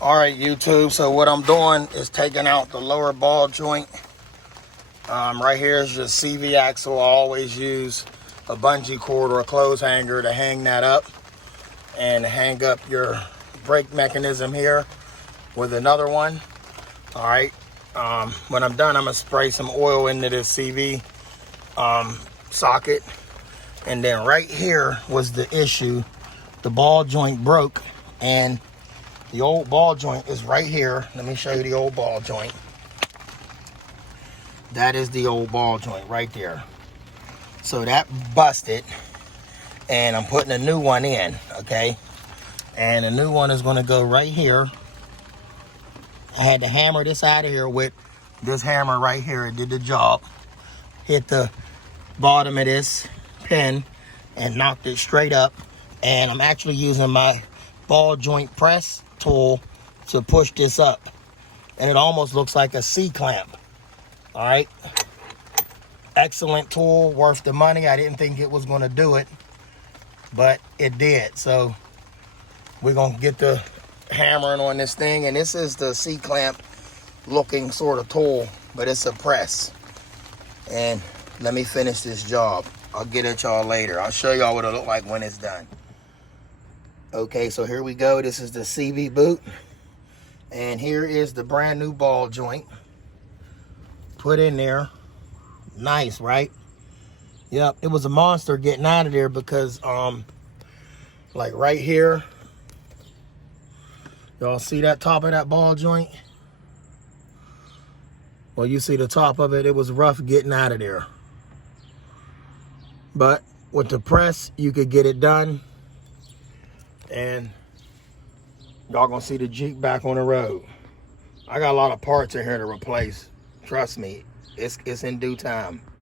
All right, YouTube, so what I'm doing is taking out the lower ball joint. Right here is just CV axle. I always use a bungee cord or a clothes hanger to hang that up and hang up your brake mechanism here with another one. All right, when I'm done, I'm gonna spray some oil into this CV socket. And then right here was the issue. The ball joint broke, and the old ball joint is right here. Let me show you the old ball joint. That is the old ball joint right there. So that busted, and I'm putting a new one in, okay? And the new one is gonna go right here. I had to hammer this out of here with this hammer right here. It did the job. Hit the bottom of this pin and knocked it straight up. And I'm actually using my ball joint press tool to push this up. And it almost looks like a C-clamp. All right. Excellent tool, worth the money. I didn't think it was going to do it, but it did. So we're going to get the hammering on this thing. And this is the C-clamp looking sort of tool, but it's a press. And let me finish this job. I'll get at y'all later. I'll show y'all what it'll look like when it's done. Okay, so here we go. This is the CV boot. And here is the brand new ball joint. Put in there. Nice, right? Yep, it was a monster getting out of there because, like right here, y'all see that top of that ball joint? Well, you see the top of it. It was rough getting out of there. But with the press, you could get it done. And y'all gonna see the Jeep back on the road. I got a lot of parts in here to replace. Trust me, it's in due time.